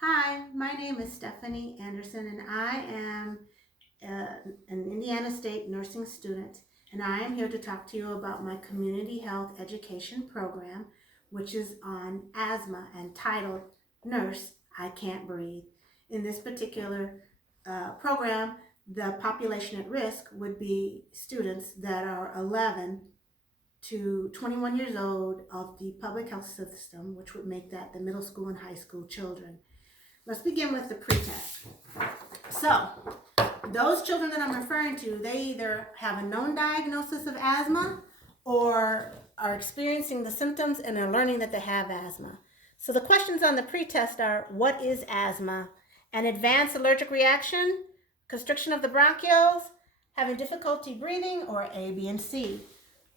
Hi, my name is Stephanie Anderson, and I am an Indiana State nursing student, and I am here to talk to you about my community health education program, which is on asthma and titled Nurse, I Can't Breathe. In this particular program, the population at risk would be students that are 11 to 21 years old of the public health system, which would make that the middle school and high school children. Let's begin with the pretest. So, those children that I'm referring to, they either have a known diagnosis of asthma or are experiencing the symptoms and are learning that they have asthma. So the questions on the pretest are, what is asthma? An advanced allergic reaction, constriction of the bronchioles, having difficulty breathing, or A, B, and C.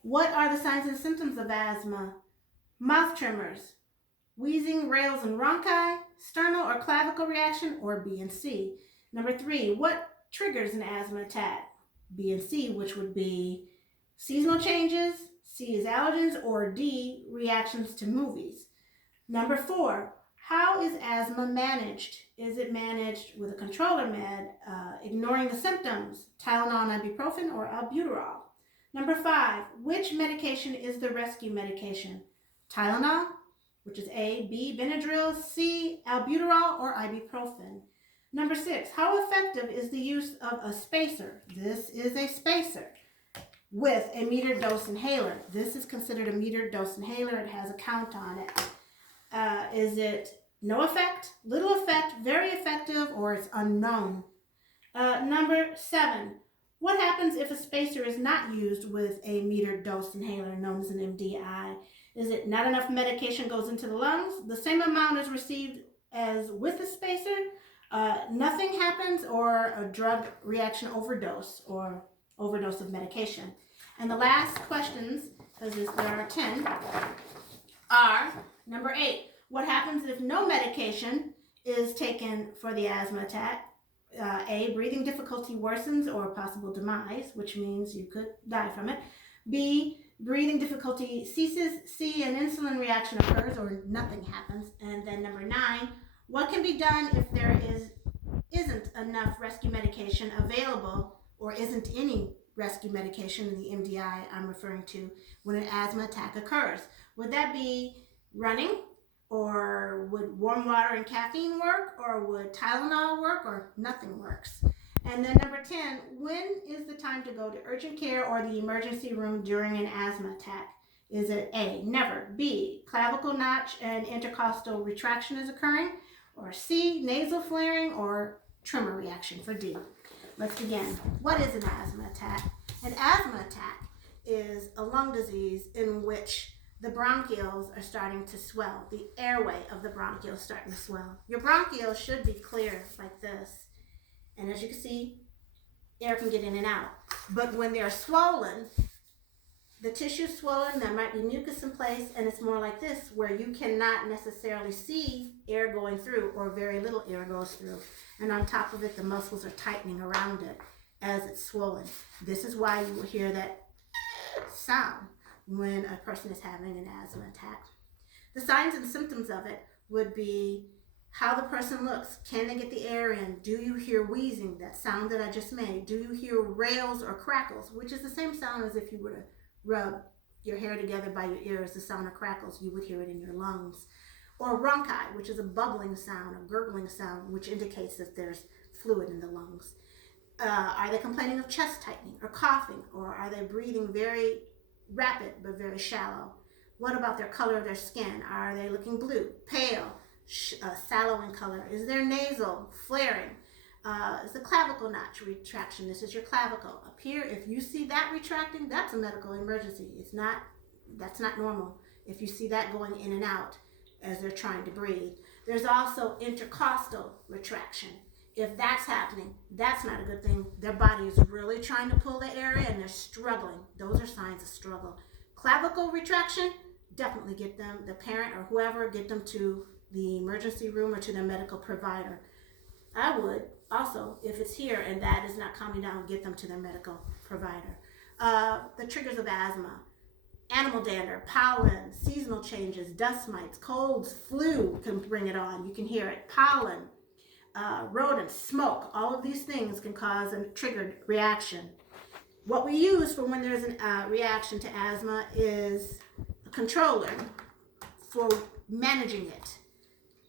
What are the signs and symptoms of asthma? Mouth tremors, wheezing, rales, and rhonchi, sternal or clavicle reaction, or B and C. Number 3, what triggers an asthma attack? B and C, which would be seasonal changes, C is allergens, or D, reactions to movies. Number 4, how is asthma managed? Is it managed with a controller med, ignoring the symptoms, Tylenol and ibuprofen, or albuterol? Number 5, which medication is the rescue medication? Tylenol, which is A, B, Benadryl, C, albuterol, or ibuprofen. Number 6, how effective is the use of a spacer? This is a spacer with a metered dose inhaler. This is considered a metered dose inhaler. It has a count on it. Is it no effect, little effect, very effective, or it's unknown? Number 7, what happens if a spacer is not used with a metered dose inhaler known as an MDI? Is it not enough medication goes into the lungs? The same amount is received as with a spacer? Nothing happens, or a drug reaction overdose or overdose of medication? And the last questions, because there are 10, are number 8. What happens if no medication is taken for the asthma attack? A, breathing difficulty worsens or possible demise, which means you could die from it. B, breathing difficulty ceases. C, an insulin reaction occurs or nothing happens. And then number 9, what can be done if there isn't enough rescue medication available, or isn't any rescue medication, the MDI I'm referring to, when an asthma attack occurs? Would that be running? Or would warm water and caffeine work? Or would Tylenol work? Or nothing works? And then number 10, when is the time to go to urgent care or the emergency room during an asthma attack? Is it A, never, B, clavicle notch and intercostal retraction is occurring, or C, nasal flaring or tremor reaction for D? Let's begin. What is an asthma attack? An asthma attack is a lung disease in which the bronchioles are starting to swell. The airway of the bronchioles starting to swell. Your bronchioles should be clear like this. And as you can see, air can get in and out. But when they're swollen, the tissue's swollen, there might be mucus in place, and it's more like this, where you cannot necessarily see air going through, or very little air goes through. And on top of it, the muscles are tightening around it as it's swollen. This is why you will hear that sound when a person is having an asthma attack. The signs and symptoms of it would be how the person looks. Can they get the air in? Do you hear wheezing, that sound that I just made? Do you hear rales or crackles, which is the same sound as if you were to rub your hair together by your ears, the sound of crackles, you would hear it in your lungs. Or rhonchi, which is a bubbling sound, a gurgling sound, which indicates that there's fluid in the lungs. Are they complaining of chest tightening or coughing, or are they breathing very rapid but very shallow? What about their color of their skin? Are they looking blue, pale, sallow in color? Is their nasal flaring? Is the clavicle notch retraction? This is your clavicle. Up here, if you see that retracting, that's a medical emergency. That's not normal. If you see that going in and out as they're trying to breathe. There's also intercostal retraction. If that's happening, that's not a good thing. Their body is really trying to pull the air in and they're struggling. Those are signs of struggle. Clavicle retraction, definitely get them, the parent or whoever, get them to the emergency room or to their medical provider. I would also, if it's here and that is not calming down, get them to their medical provider. The triggers of asthma. animal dander, pollen, seasonal changes, dust mites, colds, flu can bring it on. You can hear it. Pollen, rodents, smoke, all of these things can cause a triggered reaction. What we use for when there's a reaction to asthma is a controller for managing it.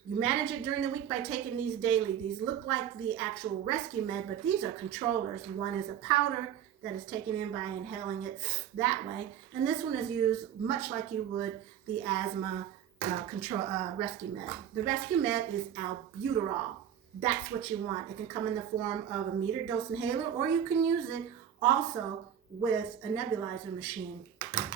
You manage it during the week by taking these daily. These look like the actual rescue med, but these are controllers. One is a powder that is taken in by inhaling it that way, and this one is used much like you would the asthma rescue med. The rescue med is albuterol. That's what you want. It can come in the form of a metered dose inhaler, or you can use it also with a nebulizer machine.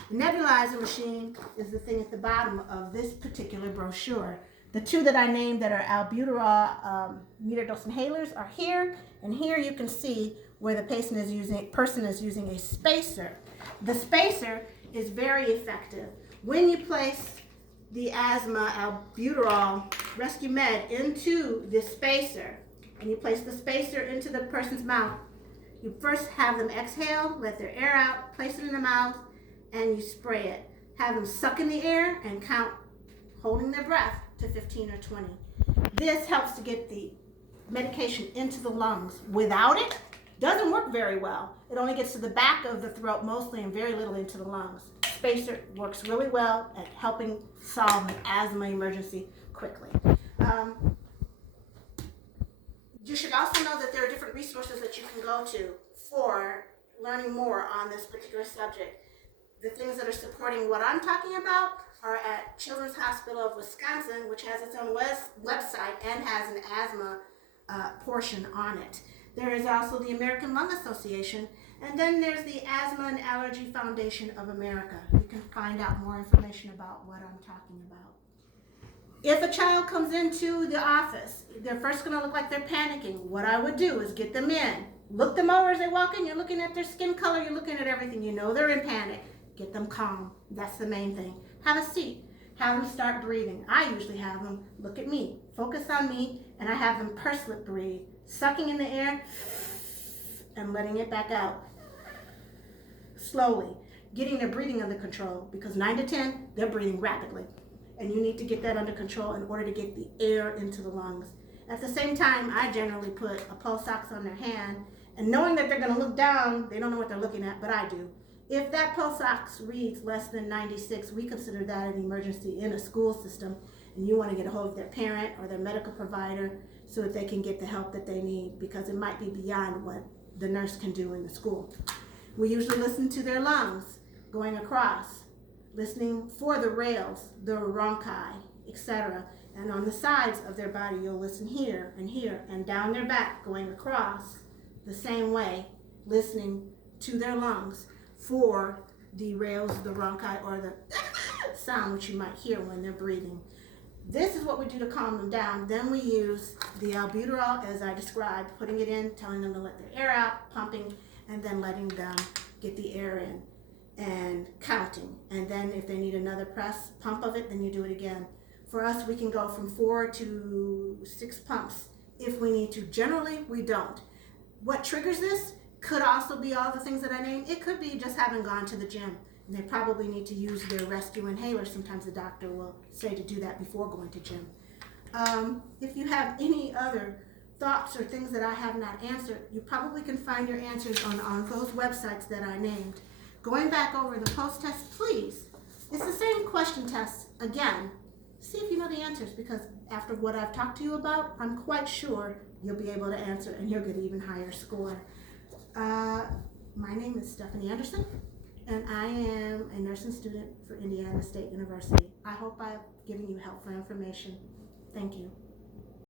The nebulizer machine is the thing at the bottom of this particular brochure. The two that I named that are albuterol metered dose inhalers are here, and here you can see where the person is using a spacer. The spacer is very effective. When you place the asthma albuterol rescue med into the spacer, and you place the spacer into the person's mouth, you first have them exhale, let their air out, place it in the mouth, and you spray it. Have them suck in the air and count, holding their breath, to 15 or 20. This helps to get the medication into the lungs. Without it, doesn't work very well. It only gets to the back of the throat mostly and very little into the lungs. Spacer works really well at helping solve an asthma emergency quickly. You should also know that there are different resources that you can go to for learning more on this particular subject. The things that are supporting what I'm talking about are at Children's Hospital of Wisconsin, which has its own website and has an asthma portion on it. There is also the American Lung Association, and then there's the Asthma and Allergy Foundation of America. You can find out more information about what I'm talking about. If a child comes into the office, they're first going to look like they're panicking. What I would do is get them in. Look them over as they walk in. You're looking at their skin color. You're looking at everything. You know they're in panic. Get them calm. That's the main thing. Have a seat. Have them start breathing. I usually have them look at me, focus on me, and I have them purse lip breathe, sucking in the air and letting it back out slowly, getting their breathing under control, because 9 to 10, they're breathing rapidly, and you need to get that under control in order to get the air into the lungs. At the same time, I generally put a pulse ox on their hand, and knowing that they're going to look down, they don't know what they're looking at, but I do. If that pulse ox reads less than 96, we consider that an emergency in a school system, and you want to get a hold of their parent or their medical provider so that they can get the help that they need, because it might be beyond what the nurse can do in the school. We usually listen to their lungs going across, listening for the rails, the bronchi, etc. And on the sides of their body, you'll listen here, and down their back, going across the same way, listening to their lungs for the rails, the bronchi, or the sound which you might hear when they're breathing. This is what we do to calm them down. Then we use the albuterol as I described, putting it in, telling them to let their air out, pumping, and then letting them get the air in and counting. And then if they need another press pump of it, then you do it again. For us, we can go from 4 to 6 pumps if we need to. Generally, we don't. What triggers this could also be all the things that I named. It could be just having gone to the gym, and they probably need to use their rescue inhaler. Sometimes the doctor will say to do that before going to gym. If you have any other thoughts or things that I have not answered, you probably can find your answers on those websites that I named. Going back over the post-test, please. It's the same question test again. See if you know the answers, because after what I've talked to you about, I'm quite sure you'll be able to answer and you'll get an even higher score. My name is Stephanie Anderson, and I am a nursing student for Indiana State University. I hope I've given you helpful information. Thank you.